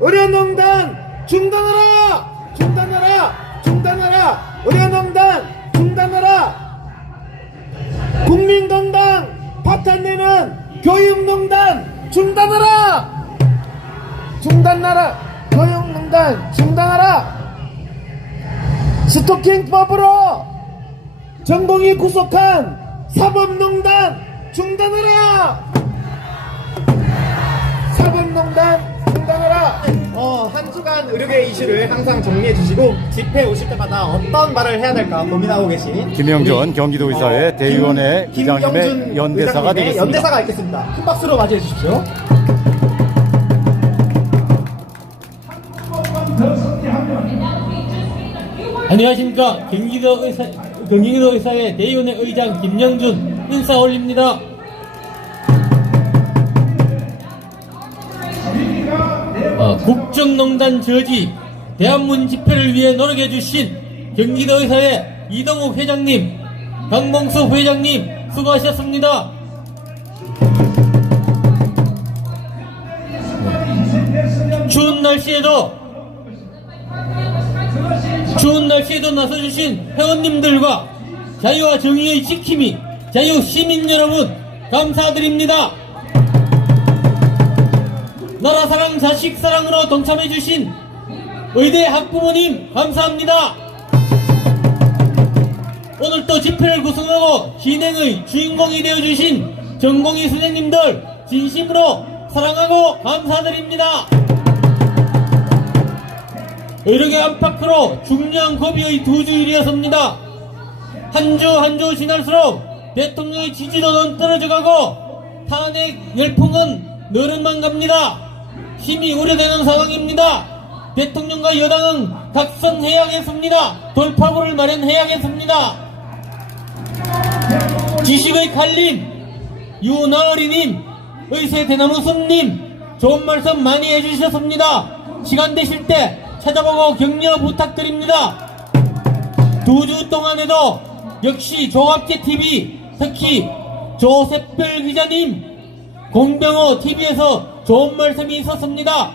의료농단 중단하라! 중단하라! 중단하라! 의료농단 중단하라! 국민건강 파탄내는 교육농단 중단하라! 중단하라! 교육농단 중단하라! 스토킹법으로 전공이 구속한 사법농단 중단하라! 사법농단 중단하라! 한 주간 의료계 이슈를 항상 정리해 주시고 집회 오실 때마다 어떤 말을 해야 될까 고민하고 계신 김영준 경기도의사회 대의원회 이장님의 연대사가 되겠습니다. 연대사가 있겠습니다. 큰 박수로 맞이해 주십시오. 안녕하십니까. 경기도 의사회 대의원회 의장 김영준 인사 올립니다. 국정농단 저지 대한문 집회를 위해 노력해주신 경기도 의사회 이동욱 회장님, 강봉수 회장님 수고하셨습니다. 추운 날씨에도 나서주신 회원님들과 자유와 정의의 지킴이 자유 시민 여러분 감사드립니다. 나라 사랑 자식 사랑으로 동참해주신 의대 학부모님 감사합니다. 오늘 또 집회를 구성하고 진행의 주인공이 되어주신 전공의 선생님들 진심으로 사랑하고 감사드립니다. 의료계 안팎으로 중요한 고비의 두 주일이었습니다. 한 주 한 주 지날수록 대통령의 지지도는 떨어져가고 탄핵 열풍은 늘어만 갑니다. 심히 우려되는 상황입니다. 대통령과 여당은 각성해야겠습니다. 돌파구를 마련해야겠습니다. 지식의 칼님, 유나으리님, 의세 대나무 손님 좋은 말씀 많이 해주셨습니다. 시간 되실 때 찾아보고 격려 부탁드립니다. 두 주 동안에도 역시 조합제TV, 특히 조셉별 기자님, 공병호 TV에서 좋은 말씀이 있었습니다.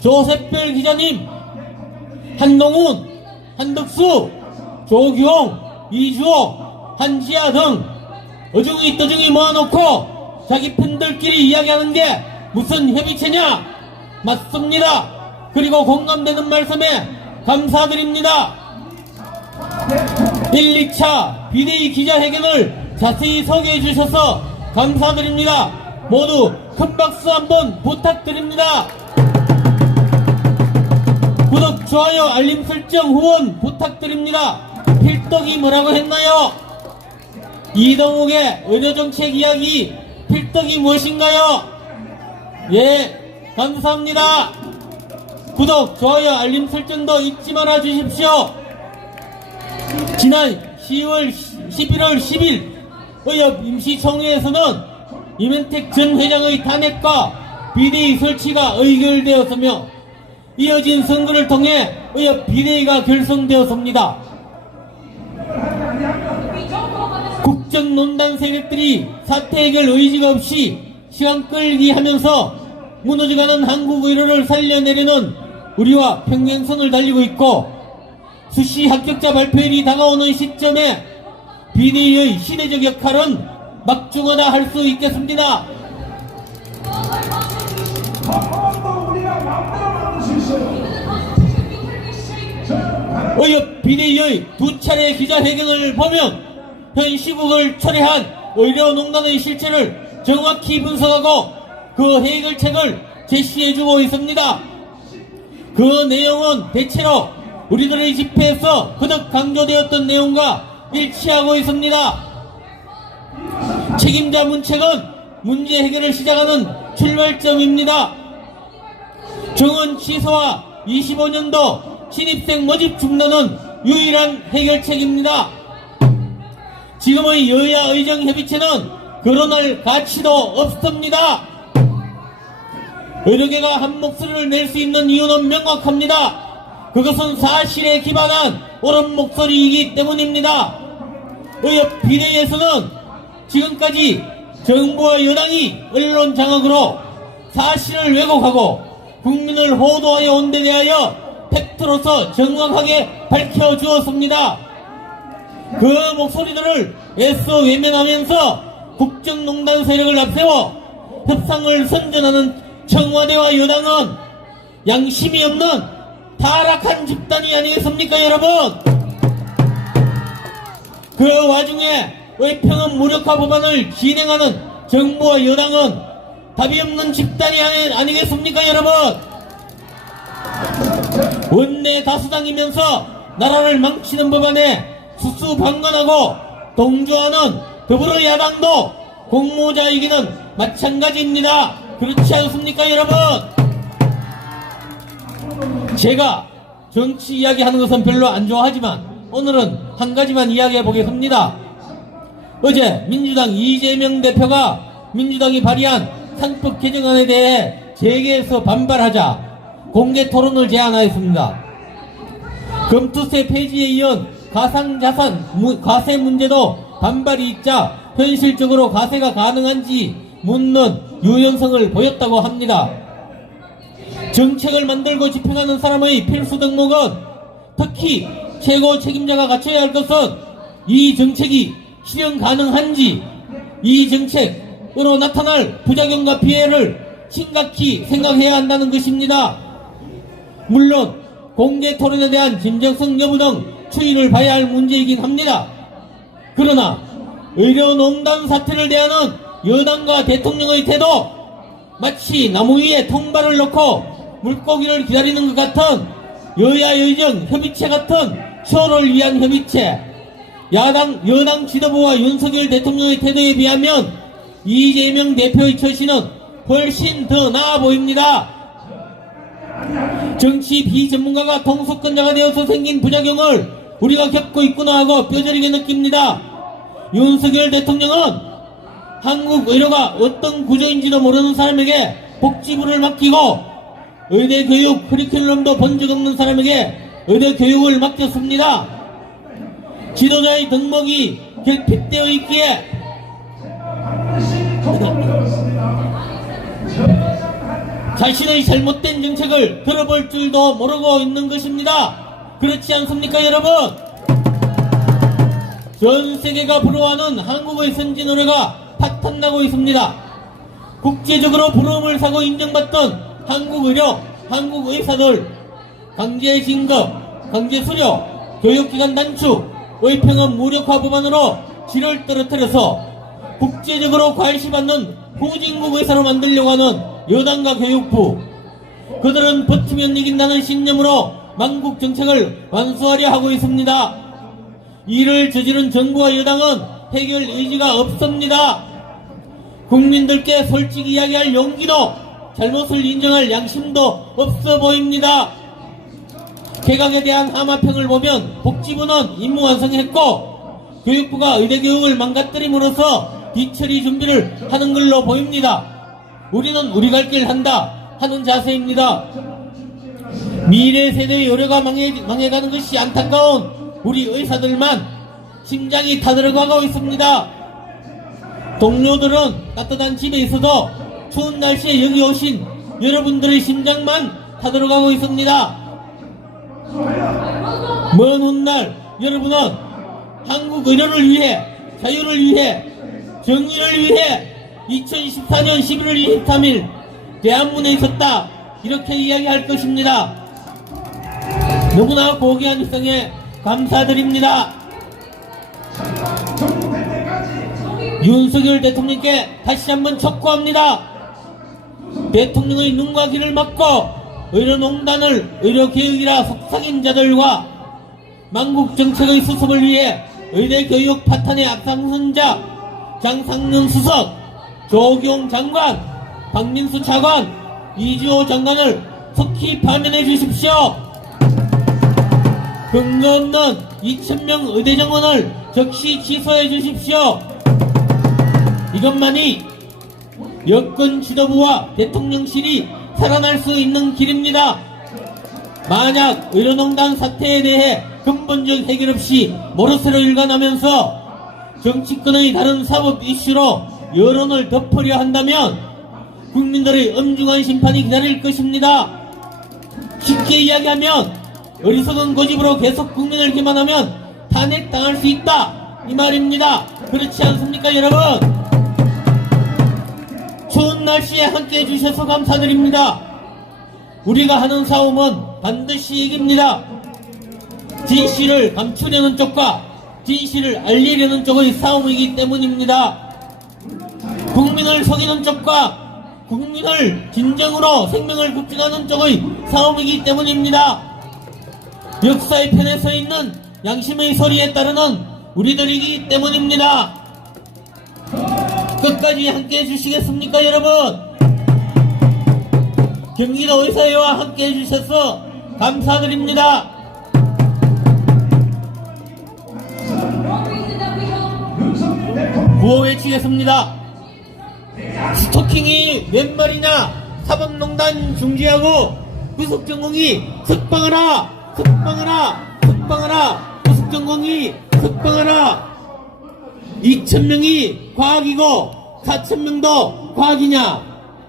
조셉별 기자님, 한동훈, 한덕수, 조규홍, 이주호, 한지아 등 어중이 떠중이 모아놓고 자기 팬들끼리 이야기하는 게 무슨 협의체냐? 맞습니다. 그리고 공감되는 말씀에 감사드립니다. 1, 2차 비대위 기자회견을 자세히 소개해 주셔서 감사드립니다. 모두 큰 박수 한번 부탁드립니다. 구독, 좋아요, 알림 설정, 후원 부탁드립니다. 필떡이 뭐라고 했나요? 이동욱의 의료정책 이야기 필떡이 무엇인가요? 예, 감사합니다. 구독, 좋아요, 알림 설정도 잊지 말아 주십시오. 지난 11월 10일 의협 임시총회에서는 이명택 전 회장의 탄핵과 비대위 설치가 의결되었으며 이어진 선거를 통해 의협 비대위가 결성되었습니다. 국정농단 세력들이 사태 해결 의지가 없이 시간 끌기 하면서 무너져가는 한국 의료를 살려내려는 우리와 평행선을 달리고 있고 수시 합격자 발표일이 다가오는 시점에 비대위의 시대적 역할은 막중하다 할 수 있겠습니다. 의협 비대위의 두 차례 기자회견을 보면 현 시국을 초래한 의료농단의 실체를 정확히 분석하고 그 해결책을 제시해주고 있습니다. 그 내용은 대체로 우리들의 집회에서 거듭 강조되었던 내용과 일치하고 있습니다. 책임자 문책은 문제 해결을 시작하는 출발점입니다. 정원 취소와 25년도 신입생 모집 중단은 유일한 해결책입니다. 지금의 여야 의정협의체는 거론할 가치도 없습니다. 의료계가 한 목소리를 낼 수 있는 이유는 명확합니다. 그것은 사실에 기반한 옳은 목소리이기 때문입니다. 의협 비대위에서는 지금까지 정부와 여당이 언론 장악으로 사실을 왜곡하고 국민을 호도하여 온 데 대하여 팩트로서 정확하게 밝혀주었습니다. 그 목소리들을 애써 외면하면서 국정농단 세력을 앞세워 협상을 선전하는 청와대와 여당은 양심이 없는 타락한 집단이 아니겠습니까, 여러분? 그 와중에 의평은 무력화 법안을 진행하는 정부와 여당은 답이 없는 집단이 아니겠습니까, 여러분? 원내 다수당이면서 나라를 망치는 법안에 수수방관하고 동조하는 더불어 야당도 공모자이기는 마찬가지입니다. 그렇지 않습니까, 여러분? 제가 정치 이야기하는 것은 별로 안 좋아하지만 오늘은 한 가지만 이야기해 보겠습니다. 어제 민주당 이재명 대표가 민주당이 발의한 상법 개정안에 대해 재계에서 반발하자 공개 토론을 제안하였습니다. 검투세 폐지에 이은 가상자산 과세 문제도 반발이 있자 현실적으로 과세가 가능한지 묻는 유연성을 보였다고 합니다. 정책을 만들고 집행하는 사람의 필수 덕목은 특히 최고 책임자가 갖춰야 할 것은 이 정책이 실현 가능한지, 이 정책으로 나타날 부작용과 피해를 심각히 생각해야 한다는 것입니다. 물론 공개 토론에 대한 진정성 여부 등 추이를 봐야 할 문제이긴 합니다. 그러나 의료농단 사태를 대하는 여당과 대통령의 태도, 마치 나무 위에 통발을 놓고 물고기를 기다리는 것 같은 여야 여정 협의체 같은 쇼를 위한 협의체, 여당 지도부와 윤석열 대통령의 태도에 비하면 이재명 대표의 처신은 훨씬 더 나아 보입니다. 정치 비전문가가 통수권자가 되어서 생긴 부작용을 우리가 겪고 있구나 하고 뼈저리게 느낍니다. 윤석열 대통령은 한국 의료가 어떤 구조인지도 모르는 사람에게 복지부를 맡기고 의대 교육 커리큘럼도 본 적 없는 사람에게 의대 교육을 맡겼습니다. 지도자의 덕목이 결핍되어 있기에 자신의 잘못된 정책을 들어볼 줄도 모르고 있는 것입니다. 그렇지 않습니까, 여러분? 전 세계가 부러워하는 한국의 선진 의료가 파탄나고 있습니다. 국제적으로 부러움을 사고 인정받던 한국 의료, 한국 의사들 강제 진급, 강제 수료, 교육기간 단축, 의평은 무력화 법안으로 질을 떨어뜨려서 국제적으로 과시받는 후진국 의사로 만들려고 하는 여당과 교육부, 그들은 버티면 이긴다는 신념으로 망국 정책을 완수하려 하고 있습니다. 이를 저지른 정부와 여당은 해결 의지가 없습니다. 국민들께 솔직히 이야기할 용기도, 잘못을 인정할 양심도 없어 보입니다. 개각에 대한 하마평을 보면 복지부는 임무 완성했고 교육부가 의대교육을 망가뜨림으로써 뒤처리 준비를 하는 걸로 보입니다. 우리는 우리 갈 길 한다 하는 자세입니다. 미래 세대의 의료가 망해가는 것이 안타까운 우리 의사들만 심장이 타들어가고 있습니다. 동료들은 따뜻한 집에 있어도 추운 날씨에 여기 오신 여러분들의 심장만 타들어가고 있습니다. 먼 훗날 여러분은 한국 의료를 위해, 자유를 위해, 정의를 위해 2014년 11월 23일 대한문에 있었다, 이렇게 이야기할 것입니다. 너무나 고귀한 일상에 감사드립니다. 윤석열 대통령께 다시 한번 촉구합니다. 대통령의 눈과 귀를 막고 의료농단을 의료개혁이라 속삭인 자들과 망국정책의 수습을 위해 의대교육 파탄의 앞장선자 장상윤 수석, 조경 장관, 박민수 차관, 이주호 장관을 속히 파면해 주십시오. 근거 없는 2,000명 의대 정원을 즉시 취소해 주십시오. 이것만이 여권 지도부와 대통령실이 살아날 수 있는 길입니다. 만약 의료농단 사태에 대해 근본적 해결 없이 모르쇠로 일관하면서 정치권의 다른 사법 이슈로 여론을 덮으려 한다면 국민들의 엄중한 심판이 기다릴 것입니다. 쉽게 이야기하면 어리석은 고집으로 계속 국민을 기만하면 탄핵당할 수 있다 이 말입니다. 그렇지 않습니까 여러분? 추운 날씨에 함께해 주셔서 감사드립니다. 우리가 하는 싸움은 반드시 이깁니다. 진실을 감추려는 쪽과 진실을 알리려는 쪽의 싸움이기 때문입니다. 국민을 속이는 쪽과 국민을 진정으로 생명을 급진하는 쪽의 싸움이기 때문입니다. 역사의 편에 서 있는 양심의 소리에 따르는 우리들이기 때문입니다. 끝까지 함께 해주시겠습니까 여러분? 경기도 의사회와 함께 해주셔서 감사드립니다. 구호 외치겠습니다. 스토킹이 몇 마리냐? 사법농단 중지하고 구속전공이 석방하라! 석방하라! 석방하라! 구속전공이 석방하라! 2,000명이 과학이고 4,000명도 과학이냐?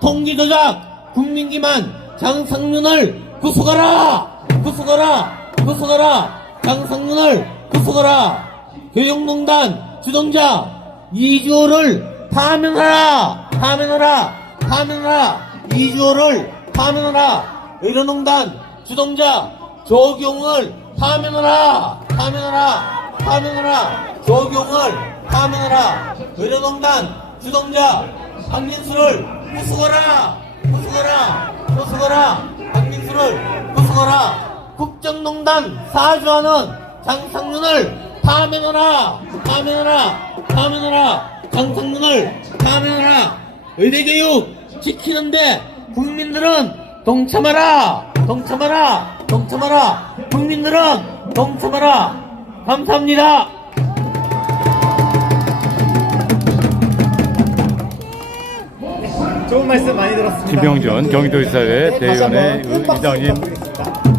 통기조작 국민기만 장상윤을 구속하라! 구속하라! 구속하라! 장상윤을 구속하라! 교육농단 주동자 이주호를 파면하라! 파면하라! 파면하라! 이주호를 파면하라! 의료농단 주동자 조경을 파면하라! 파면하라! 파면하라! 조경을 파면하라! 의료농단 주동자 박민수를 구속하라! 구속하라! 구속하라! 박민수를 구속하라! 국정농단 사주하는 장상윤을 파면하라! 파면하라! 파면하라! 장상윤을 파면하라! 의대교육 지키는데 국민들은 동참하라! 동참하라! 동참하라! 국민들은 동참하라! 감사합니다. 좋은 말씀 많이 들었습니다. 김병준 경기도지사회 네, 다시 한번 대의원의 큰 박수 의장님 부탁드리겠습니다.